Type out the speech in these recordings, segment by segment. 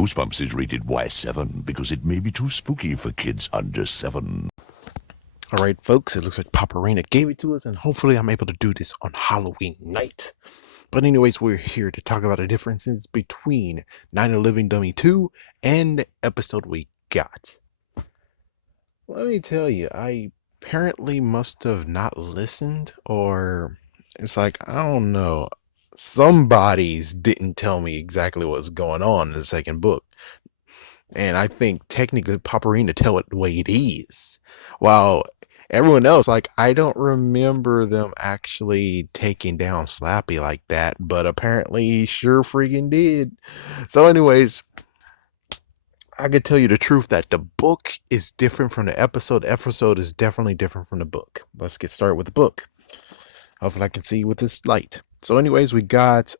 Goosebumps is rated Y7 because it may be too spooky for kids under 7. All right, folks, it looks like Paparina gave it to us, and hopefully I'm able to do this on Halloween night. But anyways, we're here to talk about the differences between Night of the Living Dummy 2 and the episode we got. Let me tell you, I apparently must have not listened, or it's like, I don't know. Somebody's didn't tell me exactly what's going on in the second book. And I think technically Paparina tell it the way it is. While everyone else, like, I don't remember them actually taking down Slappy like that, but apparently he sure freaking did. So anyways, I could tell you the truth that the book is different from the episode. The episode is definitely different from the book. Let's get started with the book. Hopefully I can see with this light. So anyways, we got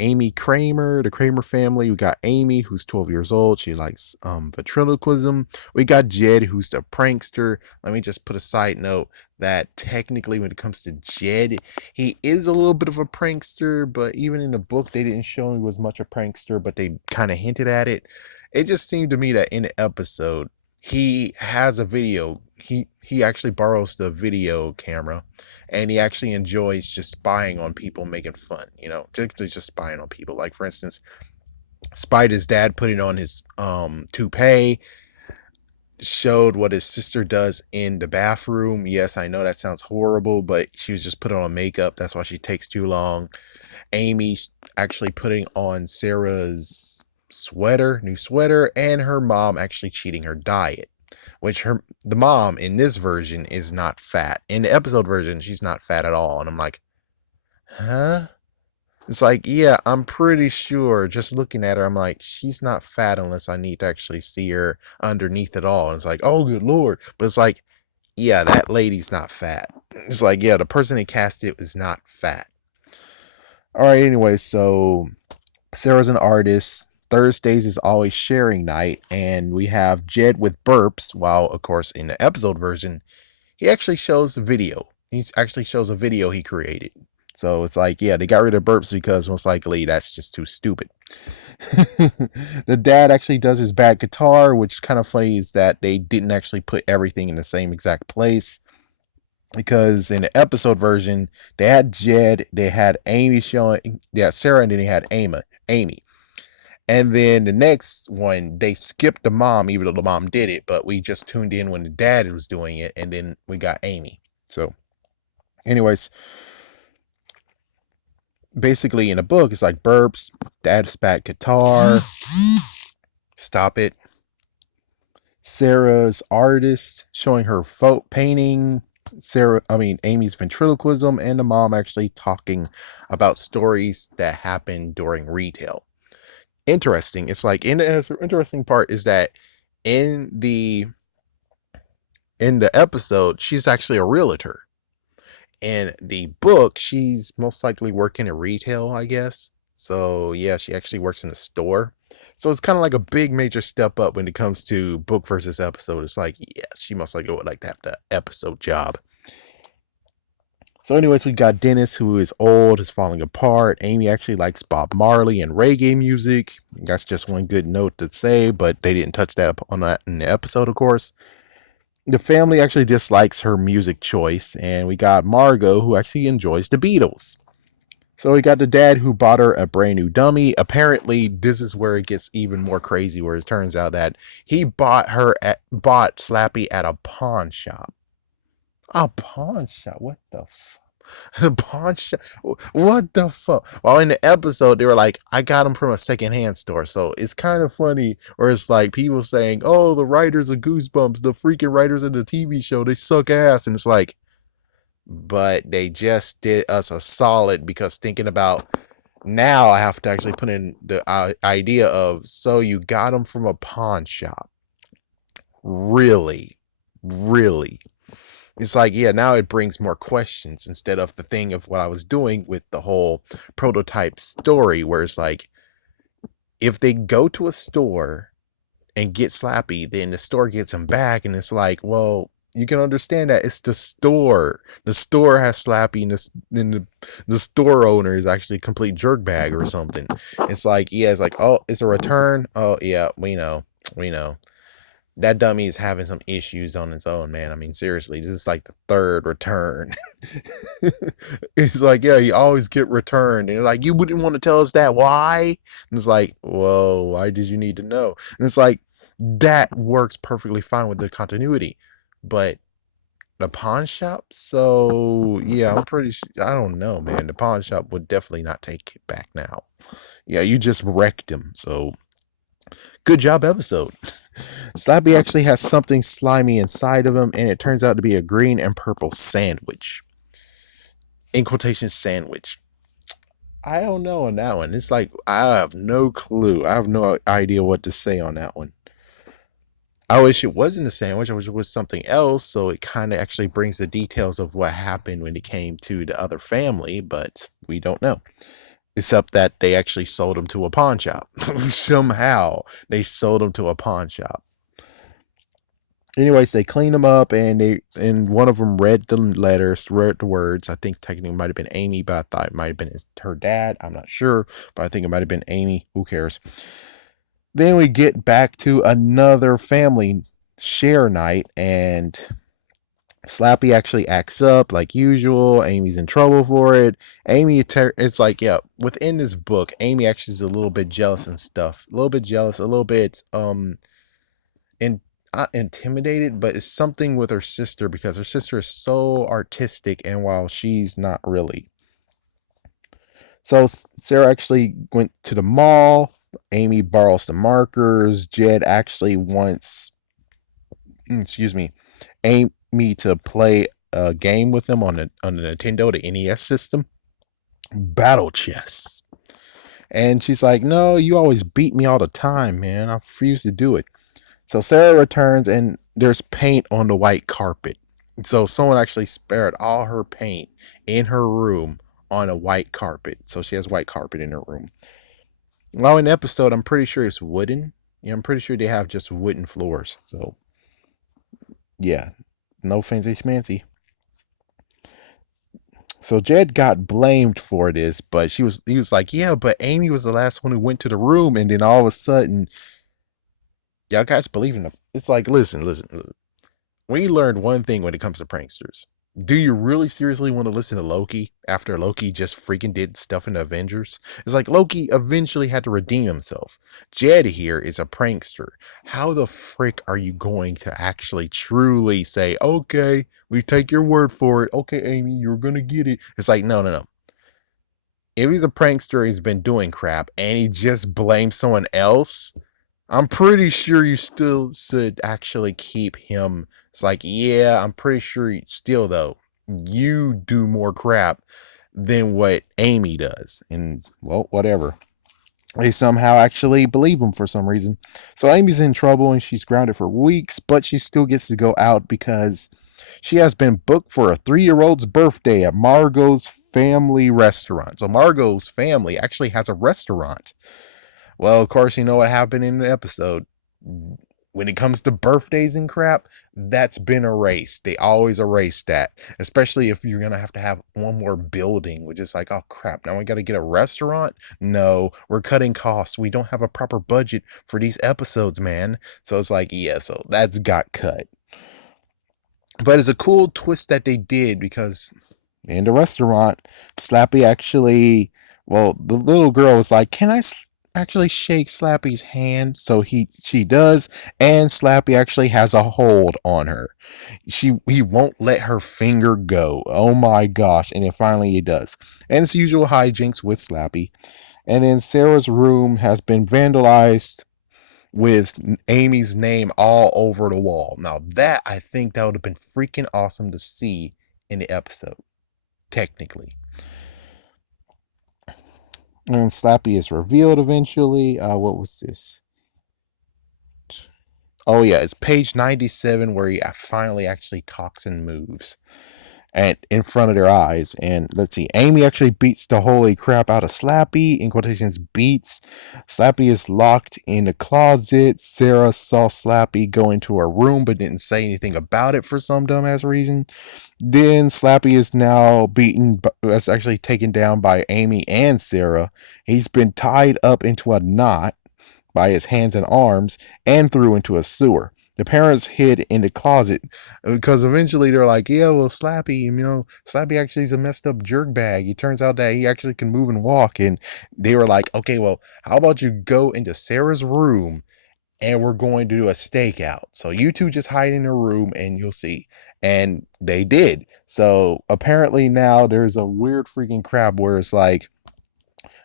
Amy Kramer, the Kramer family. We got Amy, who's 12 years old. She likes ventriloquism. We got Jed, who's the prankster. Let me just put a side note that technically when it comes to Jed, he is a little bit of a prankster, but even in the book, they didn't show he was much a prankster, but they kind of hinted at it. It just seemed to me that in the episode, he has a video. He actually borrows the video camera, and he actually enjoys just spying on people, making fun, just spying on people. Like, for instance, spied his dad putting on his toupee, showed what his sister does in the bathroom. Yes, I know that sounds horrible, but she was just putting on makeup. That's why she takes too long. Amy actually putting on Sarah's new sweater, and her mom actually cheating her diet. Which the mom in this version is not fat. In the episode version, she's not fat at all. And I'm like, huh? It's like, yeah, I'm pretty sure just looking at her, I'm like, she's not fat unless I need to actually see her underneath it all. And it's like, oh, good Lord. But it's like, yeah, that lady's not fat. It's like, yeah, the person they cast it is not fat. All right, anyway, so Sarah's an artist. Thursdays is always sharing night, and we have Jed with burps, while, of course, in the episode version, he actually shows the video. He actually shows a video he created. So it's like, yeah, they got rid of burps because most likely that's just too stupid. The dad actually does his bad guitar, which is kind of funny is that they didn't actually put everything in the same exact place. Because in the episode version, they had Jed, they had Amy showing, yeah, Sarah, and then they had Amy. And then the next one, they skipped the mom, even though the mom did it, but we just tuned in when the dad was doing it, and then we got Amy. So, anyways, basically in the book, it's like burps, dad's bad guitar, stop it. Sarah's artist showing her painting, Amy's ventriloquism, and the mom actually talking about stories that happened during retail. Interesting. It's like the interesting part is that in the episode, she's actually a realtor. In the book, she's most likely working in retail, I guess. So yeah, she actually works in a store. So it's kind of like a big major step up when it comes to book versus episode. It's like, yeah, she most likely would like to have the episode job. So anyways, we got Dennis, who is old, is falling apart. Amy actually likes Bob Marley and reggae music. That's just one good note to say, but they didn't touch that on that in the episode, of course. The family actually dislikes her music choice, and we got Margot, who actually enjoys the Beatles. So we got the dad who bought her a brand new dummy. Apparently, this is where it gets even more crazy, where it turns out that he bought Slappy at a pawn shop. A pawn shop? What the fuck? A pawn shop? What the fuck? Well, in the episode, they were like, I got them from a secondhand store. So it's kind of funny, or it's like people saying, oh, the writers of Goosebumps, the freaking writers of the TV show, they suck ass. And it's like, but they just did us a solid, because thinking about now, I have to actually put in the idea of, so you got them from a pawn shop. Really? Really? It's like, yeah, now it brings more questions instead of the thing of what I was doing with the whole prototype story, where it's like, if they go to a store and get Slappy, then the store gets him back, and it's like, well, you can understand that it's the store. The store has Slappy, and the store owner is actually a complete jerkbag or something. It's like, yeah, it's like, oh, it's a return. Oh, yeah, we know. That dummy is having some issues on its own, man. I mean, seriously, this is like the third return. It's like, yeah, you always get returned. And you're like, you wouldn't want to tell us that. Why? And it's like, whoa, why did you need to know? And it's like, that works perfectly fine with the continuity. But the pawn shop? So, yeah, I'm pretty sure. I don't know, man. The pawn shop would definitely not take it back now. Yeah, you just wrecked him. So, good job, episode. Slappy actually has something slimy inside of him, and it turns out to be a green and purple sandwich. In quotation, sandwich. I don't know on that one. It's like, I have no clue. I have no idea what to say on that one. I wish it wasn't a sandwich. I wish it was something else. So it kind of actually brings the details of what happened when it came to the other family, but we don't know. Except that they actually sold him to a pawn shop. Somehow they sold him to a pawn shop. Anyways, they cleaned him up, and one of them read the letters, read the words. I think technically it might have been Amy, but I thought it might have been her dad. I'm not sure, but I think it might have been Amy. Who cares? Then we get back to another family share night, and Slappy actually acts up like usual. Amy's in trouble for it. It's like, yeah, within this book, Amy actually is a little bit jealous and stuff. A little bit jealous, a little bit in not intimidated, but it's something with her sister because her sister is so artistic, and while she's not really. So Sarah actually went to the mall. Amy borrows the markers. Jed actually wants, excuse me, Amy to play a game with them on the Nintendo, the NES system, Battle Chess. And she's like, "No, you always beat me all the time, man. I refuse to do it." So Sarah returns, and there's paint on the white carpet. So someone actually spared all her paint in her room on a white carpet. So she has white carpet in her room. Well, in the episode, I'm pretty sure it's wooden. Yeah, I'm pretty sure they have just wooden floors. So, yeah, no fancy schmancy. So Jed got blamed for this, but he was like, yeah, but Amy was the last one who went to the room, and then all of a sudden, y'all guys believe in them. It's like, listen. We learned one thing when it comes to pranksters. Do you really seriously want to listen to Loki after Loki just freaking did stuff in the Avengers? It's like Loki eventually had to redeem himself. Jed here is a prankster. How the frick are you going to actually truly say, okay, we take your word for it. Okay, Amy, you're going to get it. It's like, no. If he's a prankster, he's been doing crap, and he just blames someone else, I'm pretty sure you still should actually keep him. It's like, yeah, I'm pretty sure still, though, you do more crap than what Amy does. And, well, whatever. They somehow actually believe him for some reason. So Amy's in trouble and she's grounded for weeks, but she still gets to go out because she has been booked for a 3-year-old's birthday at Margot's family restaurant. So Margot's family actually has a restaurant. Well, of course, you know what happened in the episode. When it comes to birthdays and crap, that's been erased. They always erase that, especially if you're going to have one more building, which is like, oh crap, now we got to get a restaurant? No, we're cutting costs. We don't have a proper budget for these episodes, man. So it's like, yeah, so that's got cut. But it's a cool twist that they did because in the restaurant, Slappy actually, well, the little girl was like, can I actually shake Slappy's hand? So she does, and Slappy actually has a hold on her. He won't let her finger go. Oh my gosh. And then finally he does. And it's usual hijinks with Slappy. And then Sarah's room has been vandalized with Amy's name all over the wall. Now that, I think that would have been freaking awesome to see in the episode, technically. And Slappy is revealed eventually. What was this? Oh yeah, it's page 97 where he finally actually talks and moves. and in front of their eyes. And let's see, Amy actually beats the holy crap out of Slappy. In quotations, beats. Slappy is locked in the closet. Sarah saw Slappy go into her room but didn't say anything about it for some dumbass reason. Then Slappy is now beaten, that's actually taken down by Amy and Sarah. He's been tied up into a knot by his hands and arms and threw into a sewer. The parents hid in the closet because eventually they're like, yeah, well, Slappy, Slappy actually is a messed up jerk bag. It turns out that he actually can move and walk. And they were like, okay, well, how about you go into Sarah's room and we're going to do a stakeout. So you two just hide in a room and you'll see. And they did. So apparently now there's a weird freaking crap where it's like,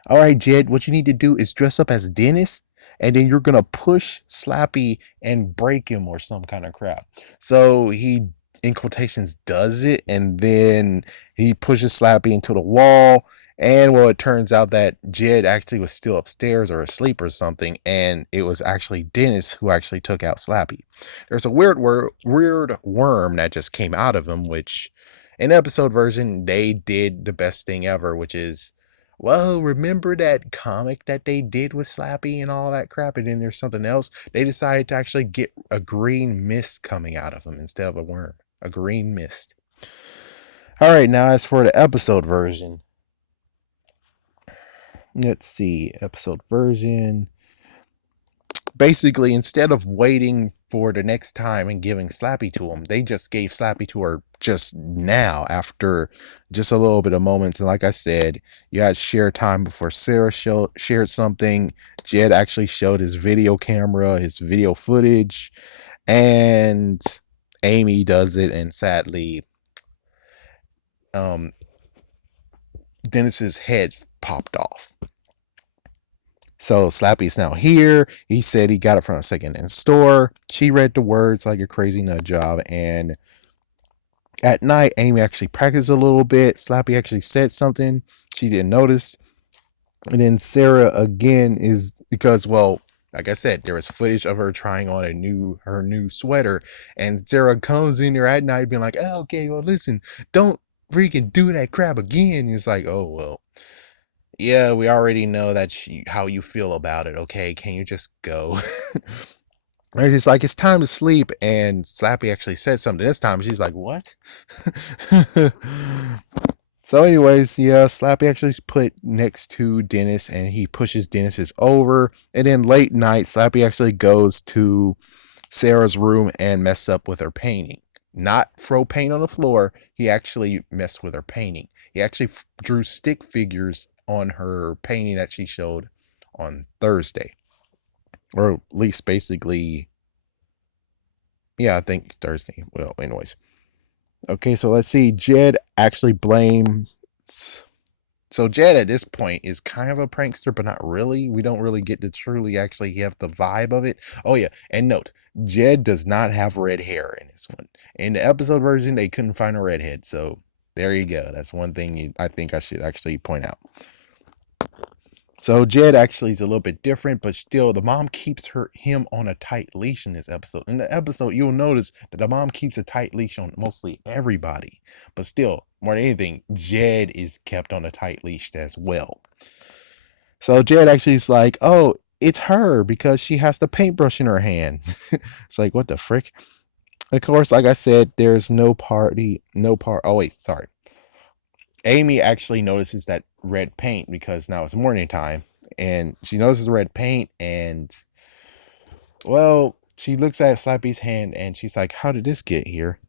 all right, Jed, what you need to do is dress up as Dennis, and then you're gonna push Slappy and break him or some kind of crap. So he, in quotations, does it, and then he pushes Slappy into the wall. And well, it turns out that Jed actually was still upstairs or asleep or something, and it was actually Dennis who actually took out Slappy. There's a weird worm that just came out of him, which in episode version they did the best thing ever, which is, well, remember that comic that they did with Slappy and all that crap? And then there's something else. They decided to actually get a green mist coming out of him instead of a worm. A green mist. All right, now as for the episode version. Let's see. Episode version. Basically, instead of waiting for the next time and giving Slappy to him, they just gave Slappy to her just now after just a little bit of moments. And like I said, you had share time before Sarah shared something. Jed actually showed his video camera, his video footage, and Amy does it. And sadly, Dennis's head popped off. So Slappy's now here. He said he got it from a second-hand store. She read the words like a crazy nut job. And at night, Amy actually practiced a little bit. Slappy actually said something she didn't notice. And then Sarah again is because, well, like I said, there was footage of her trying on her new sweater. And Sarah comes in there at night being like, oh, okay, well, listen, don't freaking do that crap again. It's like, oh, well. Yeah, we already know how you feel about it, okay? Can you just go? And it's like, it's time to sleep. And Slappy actually said something this time. She's like, what? So anyways, yeah, Slappy actually put next to Dennis and he pushes Dennis's over. And then late night, Slappy actually goes to Sarah's room and mess up with her painting. Not throw paint on the floor. He actually messed with her painting. He actually drew stick figures on her painting that she showed on Thursday. Or at least basically, yeah, I think Thursday. Well, anyways. Okay, so let's see. Jed actually blames. So Jed at this point is kind of a prankster, but not really. We don't really get to truly actually have the vibe of it. Oh yeah, and note, Jed does not have red hair in this one. In the episode version, they couldn't find a redhead, so there you go. That's one thing I think I should actually point out. So Jed actually is a little bit different, but still the mom keeps him on a tight leash in this episode. In the episode, you'll notice that the mom keeps a tight leash on mostly everybody. But still, more than anything, Jed is kept on a tight leash as well. So Jed actually is like, oh, it's her because she has the paintbrush in her hand. It's like, what the frick? Of course, like I said, there's no party. Oh, wait, sorry. Amy actually notices that red paint because now it's morning time and she notices red paint and, well, she looks at Slappy's hand and she's like, how did this get here?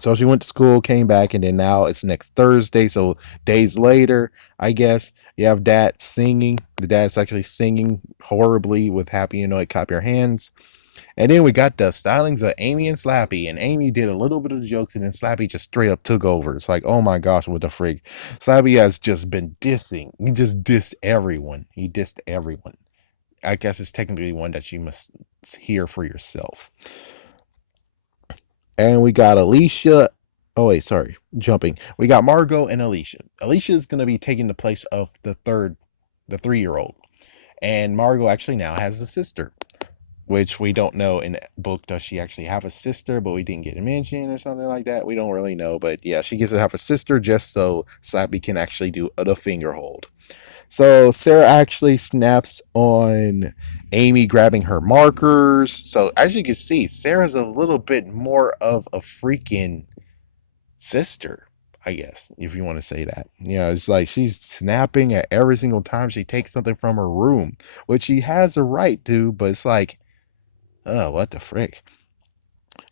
So she went to school, came back, and then now it's next Thursday. So days later, I guess, you have Dad singing. The dad's actually singing horribly with Happy You Know It, Clap Your Hands. And then we got the stylings of Amy and Slappy, and Amy did a little bit of the jokes, and then Slappy just straight up took over. It's like, oh my gosh, what the freak? Slappy has just been dissing. He just dissed everyone. He dissed everyone. I guess it's technically one that you must hear for yourself. And we got Alicia. Oh wait, sorry, jumping. We got Margot and Alicia. Alicia is going to be taking the place of the 3-year-old. And Margot actually now has a sister. which we don't know in the book. Does she actually have a sister? But we didn't get a mention or something like that. We don't really know. But yeah, she gets to have a sister just so Slappy can actually do the finger hold. So Sarah actually snaps on Amy grabbing her markers. So as you can see, Sarah's a little bit more of a freaking sister, I guess, if you want to say that. It's like she's snapping at every single time she takes something from her room, which she has a right to, but it's like, oh, what the frick?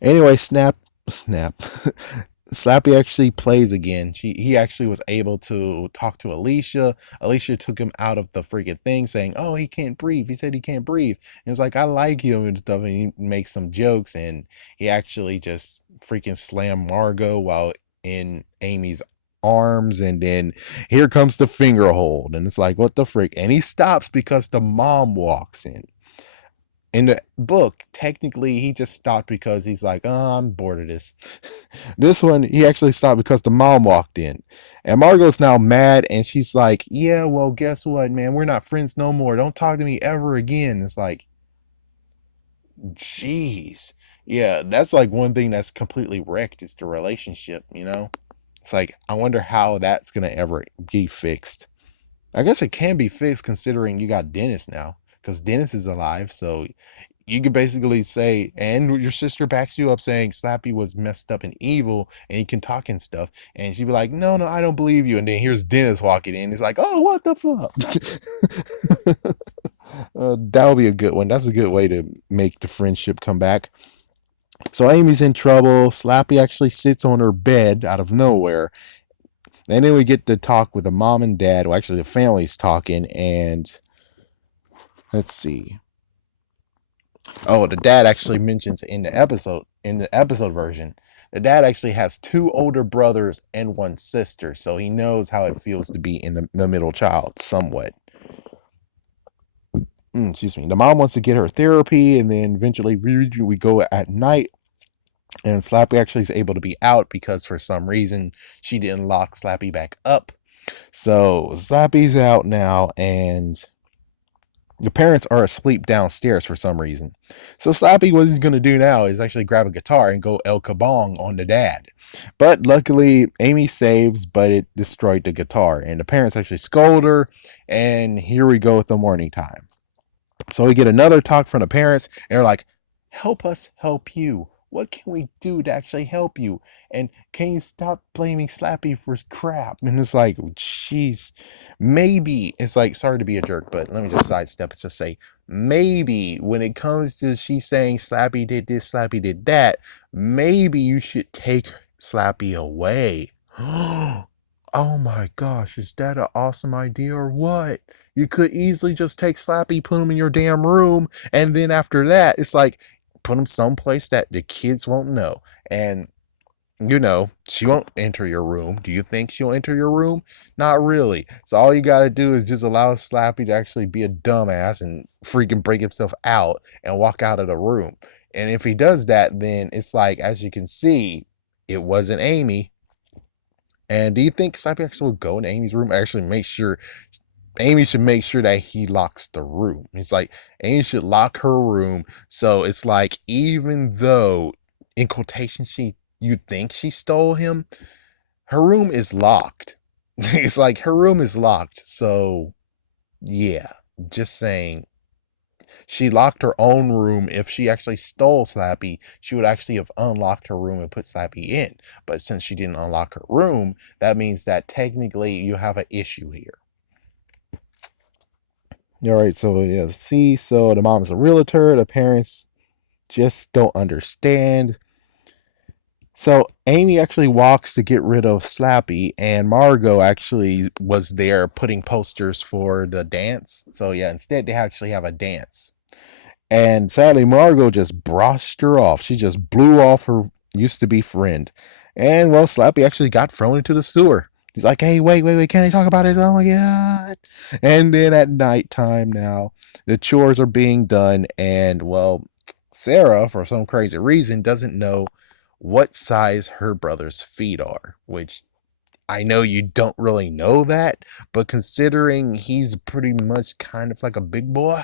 Anyway, snap. Slappy actually plays again. He actually was able to talk to Alicia. Alicia took him out of the freaking thing, saying, "Oh, he can't breathe. He said he can't breathe." And it's like, I like him and stuff, and he makes some jokes, and he actually just freaking slammed Margot while in Amy's arms, and then here comes the finger hold, and it's like, what the frick? And he stops because the mom walks in the book. Technically, he just stopped because he's like, oh, I'm bored of this. This one, he actually stopped because the mom walked in. And Margot's now mad, and she's like, yeah, well, guess what, man? We're not friends no more. Don't talk to me ever again. It's like, jeez. Yeah, that's like one thing that's completely wrecked is the relationship. It's like, I wonder how that's going to ever be fixed. I guess it can be fixed considering you got Dennis now, because Dennis is alive, so you could basically say, and your sister backs you up saying Slappy was messed up and evil and he can talk and stuff. And she'd be like, no, no, I don't believe you. And then here's Dennis walking in. It's like, oh, what the fuck? That would be a good one. That's a good way to make the friendship come back. So Amy's in trouble. Slappy actually sits on her bed out of nowhere. And then we get to talk with the mom and dad. Well, actually, the family's talking. And let's see. Oh, the dad actually mentions in the episode version, the dad actually has two older brothers and one sister, so he knows how it feels to be in the middle child somewhat. Excuse me. The mom wants to get her therapy, and then eventually we go at night, and Slappy actually is able to be out because for some reason she didn't lock Slappy back up. So Slappy's out now, and the parents are asleep downstairs for some reason. So Slappy, what he's going to do now is actually grab a guitar and go El Kabong on the dad. But luckily, Amy saves, but it destroyed the guitar. And the parents actually scold her. And here we go with the morning time. So we get another talk from the parents. And they're like, help us help you. What can we do to actually help you? And can you stop blaming Slappy for crap? And it's like, jeez, maybe it's like, sorry to be a jerk, but let me just sidestep and just say, maybe when it comes to she saying Slappy did this, Slappy did that, maybe you should take Slappy away. Oh my gosh, is that an awesome idea or what? You could easily just take Slappy, put him in your damn room, and then after that, it's like, put him someplace that the kids won't know. And she won't enter your room. Do you think she'll enter your room? Not really. So all you gotta do is just allow Slappy to actually be a dumbass and freaking break himself out and walk out of the room. And if he does that, then it's like, as you can see, it wasn't Amy. And do you think Slappy actually will go in Amy's room? Actually, make sure Amy should make sure that he locks the room. It's like Amy should lock her room. So it's like, even though in quotation you think she stole him, her room is locked. It's like her room is locked. So yeah, just saying. She locked her own room. If she actually stole Slappy, she would actually have unlocked her room and put Slappy in. But since she didn't unlock her room, that means that technically you have an issue here. All right, so yeah, see, so the mom's a realtor, the parents just don't understand. So Amy actually walks to get rid of Slappy, and Margot actually was there putting posters for the dance. So yeah, instead they actually have a dance. And sadly, Margot just brushed her off. She just blew off her used to be friend. And well, Slappy actually got thrown into the sewer. He's like, hey, wait, can I talk about this? Oh my God. And then at nighttime now, the chores are being done. And well, Sarah, for some crazy reason, doesn't know what size her brother's feet are, which I know you don't really know that, but considering he's pretty much kind of like a big boy,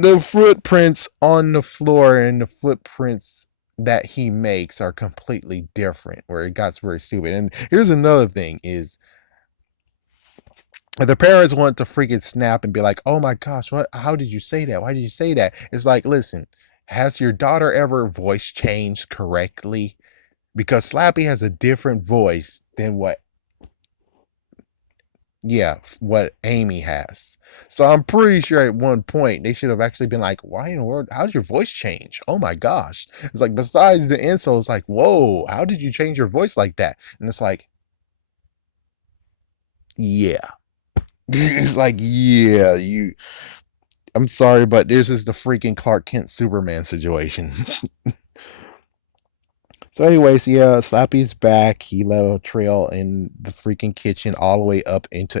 The footprints on the floor and the footprints that he makes are completely different, where it got very stupid. And here's another thing is the parents want to freaking snap and be like, oh my gosh, what, how did you say that? Why did you say that? It's like, listen, has your daughter ever voice changed correctly? Because Slappy has a different voice than what Amy has. So I'm pretty sure at one point they should have actually been like, why in the world, how did your voice change? Oh my gosh. It's like, besides the insult, it's like, whoa, how did you change your voice like that? And it's like, yeah. It's like, yeah, I'm sorry, but this is the freaking Clark Kent Superman situation. So, anyways, yeah, Slappy's back. He left a trail in the freaking kitchen all the way up into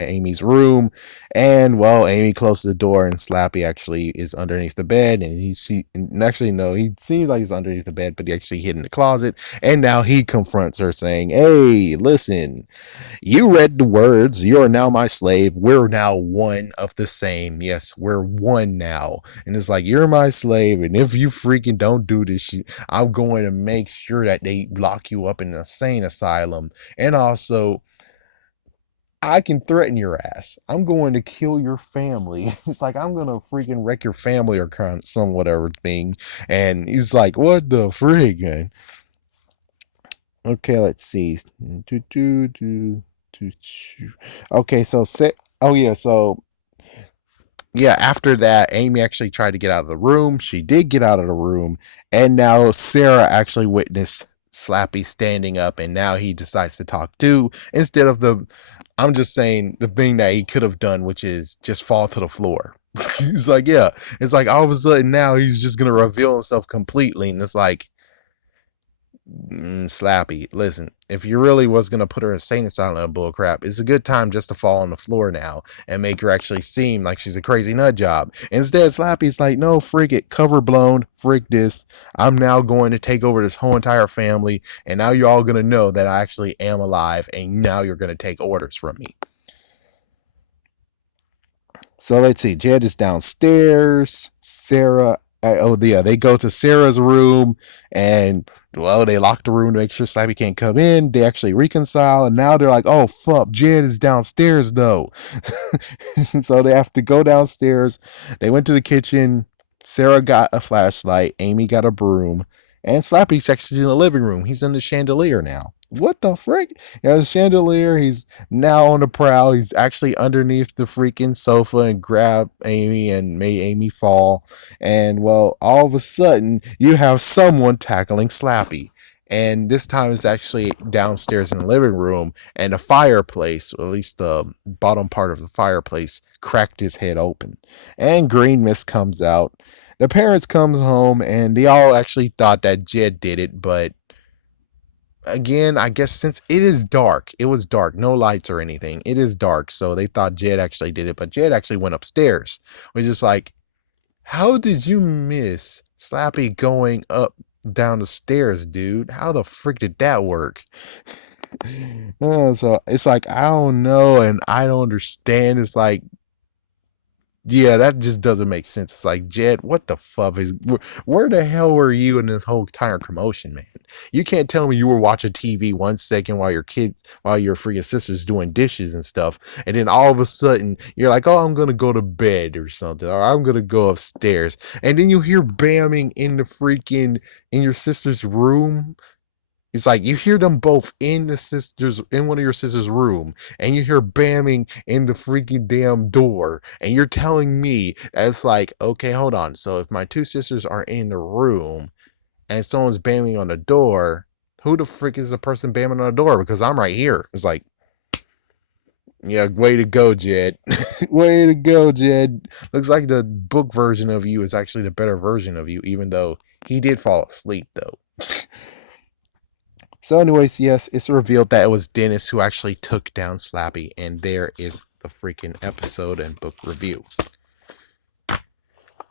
Amy's room, and well, Amy closed the door, and Slappy actually is underneath the bed, and actually no, he seems like he's underneath the bed, but he actually hid in the closet, and now he confronts her, saying, "Hey, listen." You read the words. You are now my slave. We're now one of the same. Yes, we're one now. And it's like, you're my slave. And if you freaking don't do this shit, I'm going to make sure that they lock you up in an insane asylum. And also, I can threaten your ass. I'm going to kill your family. It's like, I'm going to freaking wreck your family or some whatever thing. And he's like, what the freaking? Okay, let's see. Okay, so oh yeah, so yeah, after that, Amy actually tried to get out of the room. She did get out of the room, and now Sarah actually witnessed Slappy standing up, and now he decides to talk too, instead of I'm just saying, the thing that he could have done, which is just fall to the floor. He's like, yeah, it's like all of a sudden now he's just gonna reveal himself completely, and it's like, Slappy, listen, if you really was gonna put her insane asylum in bullcrap, it's a good time just to fall on the floor now and make her actually seem like she's a crazy nut job. Instead, Slappy's like, no, frig it, cover blown, frig this. I'm now going to take over this whole entire family, and now you're all gonna know that I actually am alive, and now you're gonna take orders from me. So let's see. Jed is downstairs. Sarah. Oh yeah, they go to Sarah's room, and well, they lock the room to make sure Slappy can't come in. They actually reconcile, and now they're like, "Oh fuck, Jed is downstairs though." So they have to go downstairs. They went to the kitchen. Sarah got a flashlight. Amy got a broom, and Slappy's actually in the living room. He's in the chandelier now. What the frick? He has a chandelier. He's now on the prowl. He's actually underneath the freaking sofa and grabbed Amy and made Amy fall. And well, all of a sudden, you have someone tackling Slappy. And this time it's actually downstairs in the living room, and the fireplace, or at least the bottom part of the fireplace, cracked his head open. And green mist comes out. The parents comes home, and they all actually thought that Jed did it, but again, I guess since it is dark, it was dark, no lights or anything. It is dark, so they thought Jed actually did it, but Jed actually went upstairs. Which is like, how did you miss Slappy going up down the stairs, dude? How the frick did that work? So it's like, I don't know, and I don't understand. It's like, yeah, that just doesn't make sense. It's like, Jed, what the fuck is, where the hell were you in this whole entire commotion, man? You can't tell me you were watching TV 1 second while your freaking sister's doing dishes and stuff, and then all of a sudden you're like, oh, I'm gonna go to bed or something, or I'm gonna go upstairs, and then you hear bamming in your sister's room. It's like you hear them both in one of your sister's room, and you hear bamming in the freaking damn door, and you're telling me that it's like, okay, hold on. So if my two sisters are in the room and someone's bamming on the door, who the frick is the person bamming on the door? Because I'm right here. It's like, yeah, way to go, Jed. Way to go, Jed. Looks like the book version of you is actually the better version of you, even though he did fall asleep though. So, anyways, yes, it's revealed that it was Dennis who actually took down Slappy, and there is the freaking episode and book review.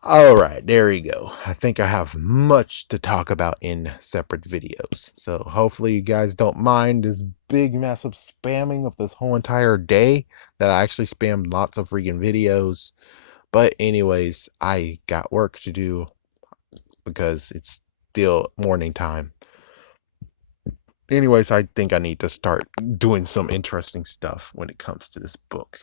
Alright, there you go. I think I have much to talk about in separate videos. So hopefully you guys don't mind this big massive spamming of this whole entire day that I actually spammed lots of freaking videos. But anyways, I got work to do because it's still morning time. Anyways, I think I need to start doing some interesting stuff when it comes to this book.